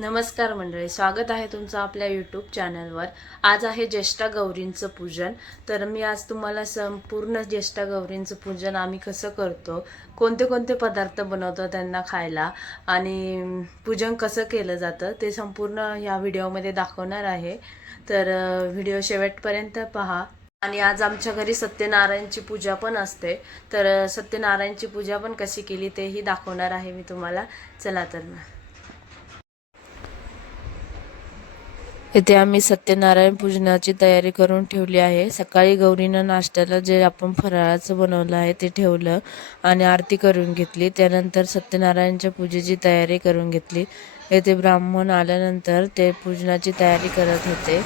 नमस्कार मंडळी स्वागत आहे तुमचं आपल्या यूट्यूब चॅनलवर आज आहे ज्येष्ठा गौरींचं पूजन. तर मी आज तुम्हाला संपूर्ण ज्येष्ठा गौरींचं पूजन आम्ही कसं करतो कोणते कोणते पदार्थ बनवतो त्यांना खायला आणि पूजन कसं केलं जातं ते संपूर्ण ह्या व्हिडिओमध्ये दाखवणार आहे. तर व्हिडिओ शेवटपर्यंत पहा. आणि आज आमच्या घरी सत्यनारायणची पूजा पण असते. तर सत्यनारायणची पूजा पण कशी केली तेही दाखवणार आहे मी तुम्हाला. चला तर येथे इथे आम्ही सत्यनारायण पूजनाची तयारी करून ठेवली आहे. सकाळी गौरीनं नाश्त्याला जे आपण फराळाचं बनवलं आहे ते ठेवलं आणि आरती करून घेतली. त्यानंतर सत्यनारायणच्या पूजेची तयारी करून घेतली. येथे ब्राह्मण आल्यानंतर ते पूजनाची तयारी करत होते.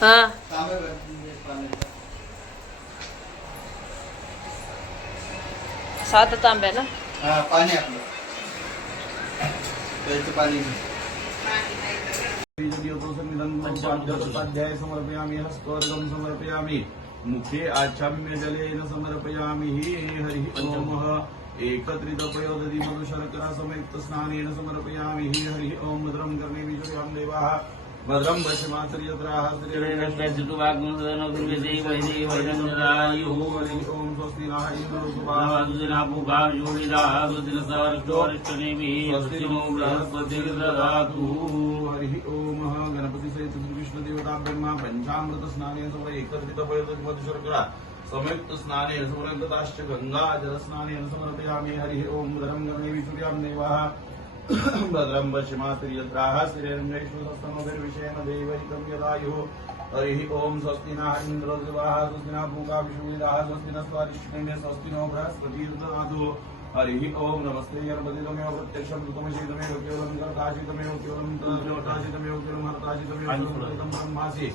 हा सात तांब्या ना हा पाणी आपलं प्यायचं पाणी अध्याय समर्पयामि हस्तवर्गं समर्पयामि मुखे आच्छाम्य जलेन समर्पयामि हरि ओम एकत्रितपयोदधि मधुशर्करा संयुक्त स्नानेन समर्पयामि हरि ओम भद्रं कर्णे विजयां देवाः भद्रम पश्यमाचर्यत्राः हरि स्वस्ति नः इन्द्रो सुभाः हरि ओम गणपती सहित ब्रह्मा पंचामृत स्नाने समोर एकत्रित मधुशर्करा संयुक्त स्नाने समरगताश्च गंगा जल स्नाने समर्पयामि हरिः ओं धरम गणे विसूर्यां देवाः भद्रं पश्यमातिर्यत्राः श्रीरङ्गेश्वरस्तनोभिर्विषयेण देवैकं यदायुः हरिः ओम स्वस्ति नः इन्द्रो स्वस्ति नः पूका विशूरिदाः स्वस्ति नः स्वादिष्टिने स्वस्ति नो बृहस्पतिर्दधातु हरिः ॐ नमस्ते गणपतितमेव प्रत्यक्षं कृतमशीतमेव केवलं कर्ताशितमेव केवलं तदाशितमेव केवलं हर्ताशितमेव ब्रह्मासि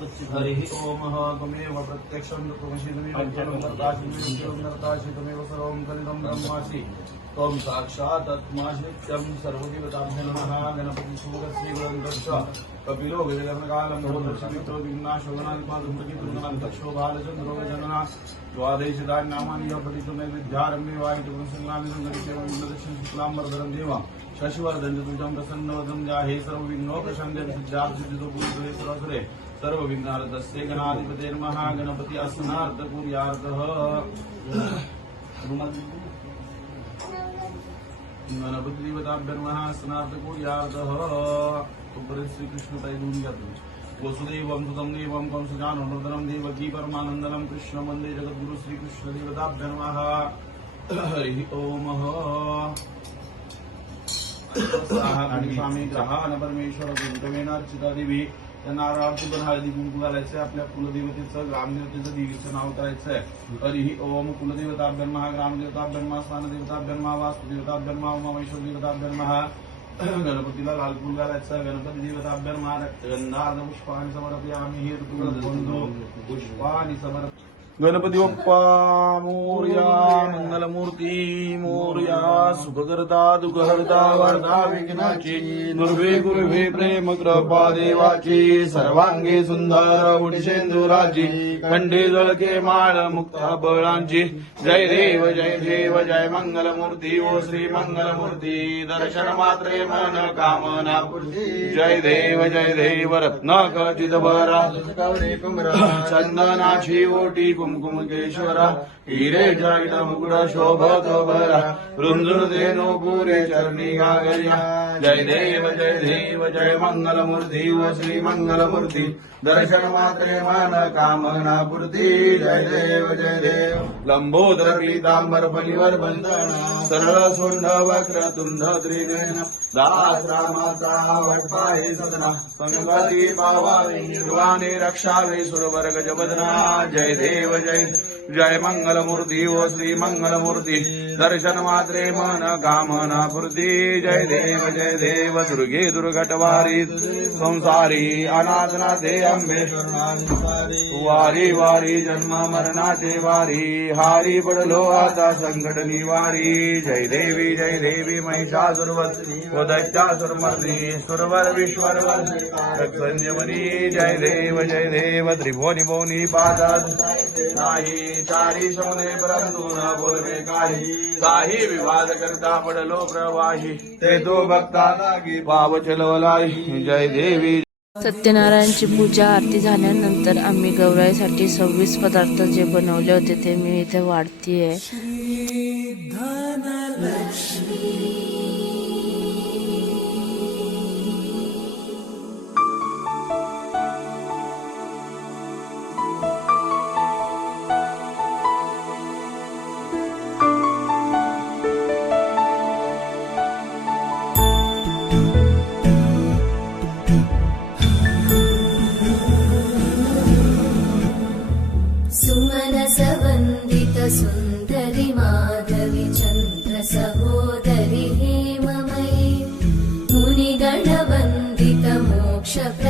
पाणी खाली बघा देवा. हरिः त्वमेव प्रत्यक्षं त्वमशीतमेव केवलं कर्ताशितमेव केवलं सर्वं कलितं ब्रह्मासि। त्वं साक्षात् आत्माश्रित्यं सर्वदेवताभ्यो नमः गणपतिसूरश्रीगुरन्तश्च कपिलो विजयकालं भवदर्शमित्रो विघ्नाशोगनादिपादुम्बकितुर्गणान्तक्षो बालचन्द्रो नामानि यपठितुमे शुक्लाम्बरधरं देवं। शशिवर्धन तुझ्या हे सर्व पुरुषे सर्व विघ्नार्थस्य गणाधिपते महागणपती असनार्थ कुर्यार्थः गणपती देवताभ्यर्मः असनार्थ कुर्यार्थः तोपर्यंत श्रीकृष्ण घेऊन घ्या वसुदेवं सुतं देवं देवकी कृष्ण वंदे जगद्गुरु श्रीकृष्ण हरिः ओम। आणि स्वामी ग्रहान परमेश्वर गुंतवेनार्चिता देवी। त्यांना आरती पण हळदी कुंकू घालायचं आपल्या कुलदेवतेचं ग्रामदेवतेचं देवीचं नाव आहे हरिही ओम कुलदेवताभ्यन्मा ग्रामदेवताभ्यन्मा स्थानदेवताभ्यन्मा वास्तुदेवताभ्यन्मा उमामेश्वर देवताभ्यन्मा गणपतीला लाल फुल घालायचं गणपती देवताभ्यन्मा पुष्पाने समर्पया आम्ही हे पुष्पाने समर्प गणपती बाप्पा मोर्या मंगलमूर्ती मोर्या सुखकर्ता दुःखहर्ता वर्धा विघ्नाची दुर्वे गुरुवे प्रेम कृपा देवाची सर्वांगी सुंदर उडिशेंदुराची कंठी जळके माळ मुक्ता बळांची. जय देव जय देव जय मंगलमूर्ती ओ श्री मंगलमूर्ती दर्शन मात्रे मन कामना जय देव जय देव रत्न खचित बरा. चंदनाची ओटी ಕುಂಕುಮಕೇಶ್ವರ ಹಿರೇ ಜಾಗಿದ ಮುಗುಡ ಶೋಭತೋಬರ ವೃಂದೃದೇನೋ ಪೂರೇ ಚರ್ಣಿಗಾಗರ್ಯ जय देव जय देव जय मंगलमूर्ती व श्री मंगलमूर्ती. दर्शन मात्रे मन कामना पूर्ती जय देव जय देव. लंबोदर पीतांबर बलिवर बंधना सरळ सोंड वक्र तुंड त्रिवेण दास रामाचा वटपाहे सदना. संगती पावावे निर्वाणे रक्षावे सुरवर्ग जबदना जय देव जय जय मंगलमूर्ती ओ श्री मंगलमूर्ती दर्शन मात्रे मन कामना पूर्ती जय देव जय देव दुर्गे दुर्घटवारी। संसारी अनाथनाथे अंबे वारी वारी जन्म मरणाचे वारी। हारी पडलो आता संकट निवारी। जय देवी जय देवी महिषासुरवती व सुरवर विश्वरवर। संजीवनी जय देव जय देव त्रिभुवनी भुवनी पादात। नाही चारी शोने परंतु न बोलवे काही काही विवाद करता पडलो प्रवाही. ते तो भक्ता पाव चलवलाई जय देवी. सत्यनारायणची पूजा आरती झाल्यानंतर आम्ही गौराईसाठी सव्वीस पदार्थ जे बनवले होते ते मी इथे वाढतीये. Yeah.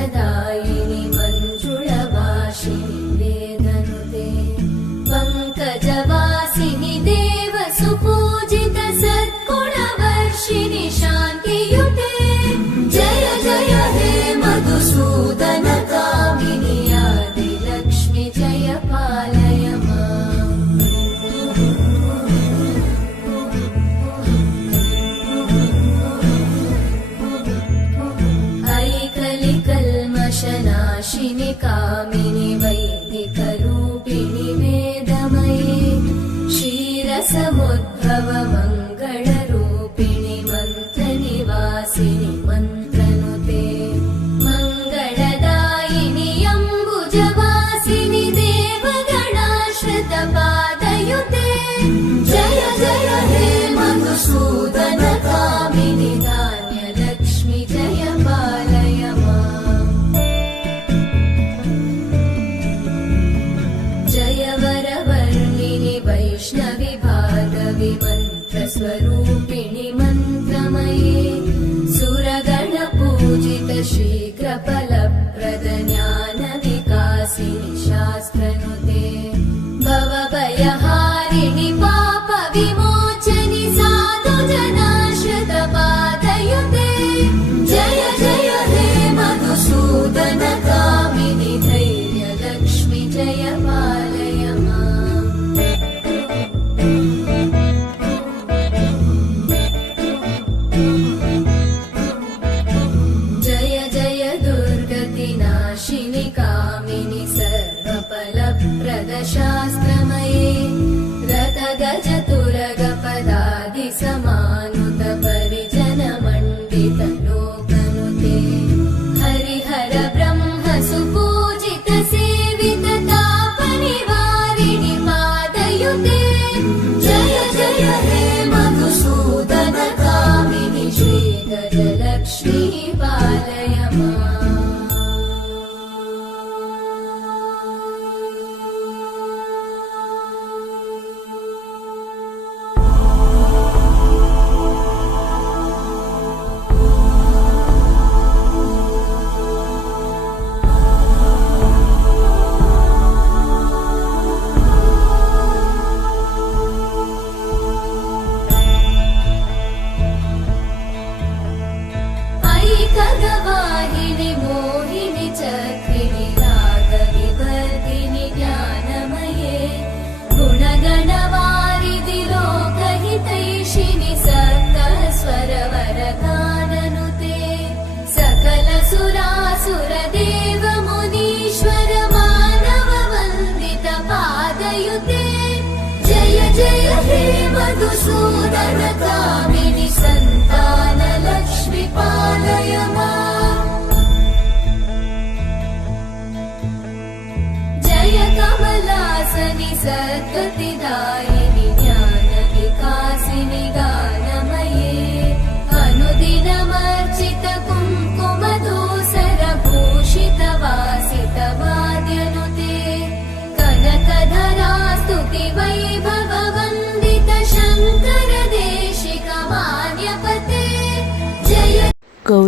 मिनि वैदिक। भवभयहारिणि पाप विमोचनि साधु जनाश्रितपादयुते। जय जय हे मधुसूदन कामिनि धैर्यलक्ष्मि जय माम् जय जय दुर्गतिनाशिनि कामिनि सर्वफलप्रदशास्त्रमये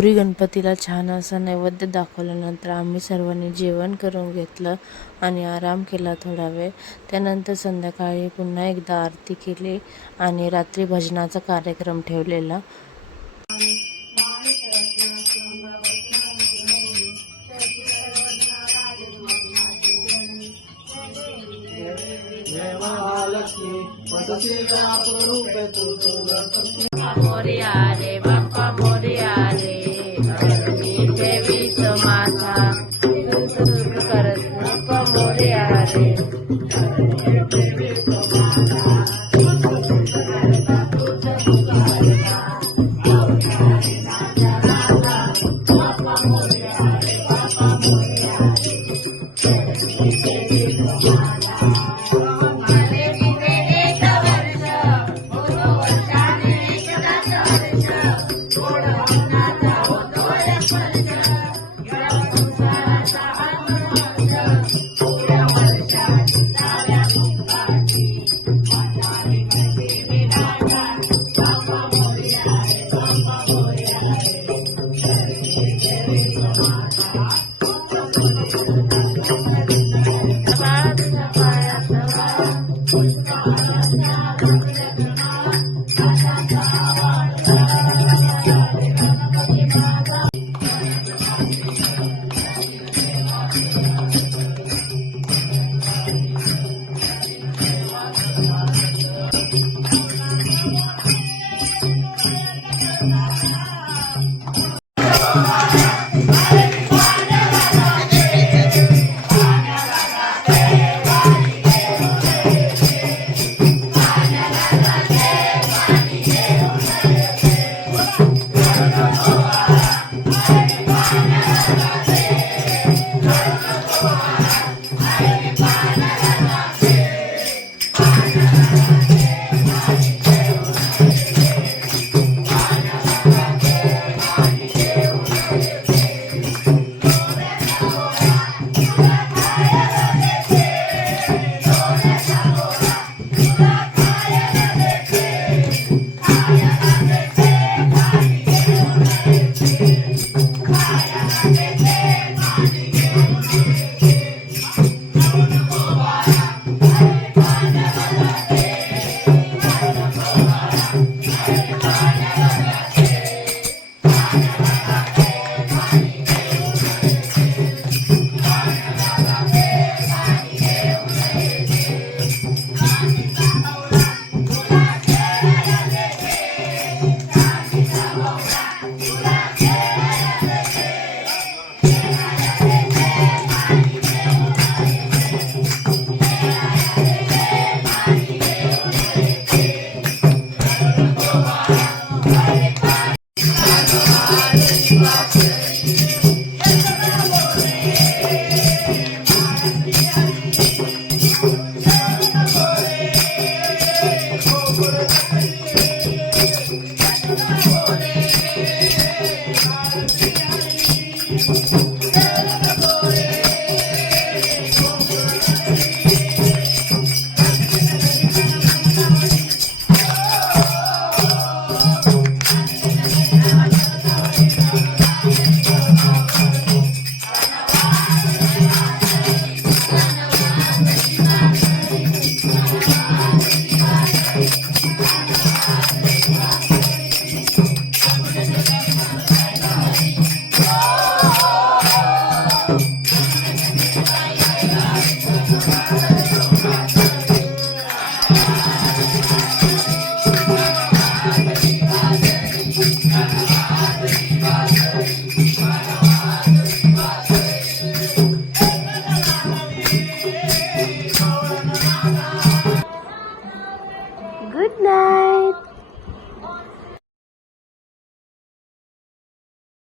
घरी गणपतीला छान असं नैवेद्य दाखवल्यानंतर आम्ही सर्वांनी जेवण करून घेतलं आणि आराम केला थोडा वेळ. त्यानंतर संध्याकाळी पुन्हा एकदा आरती केली आणि रात्री भजनाचा कार्यक्रम ठेवलेला. मोरिया रे बाप्पा मोरिया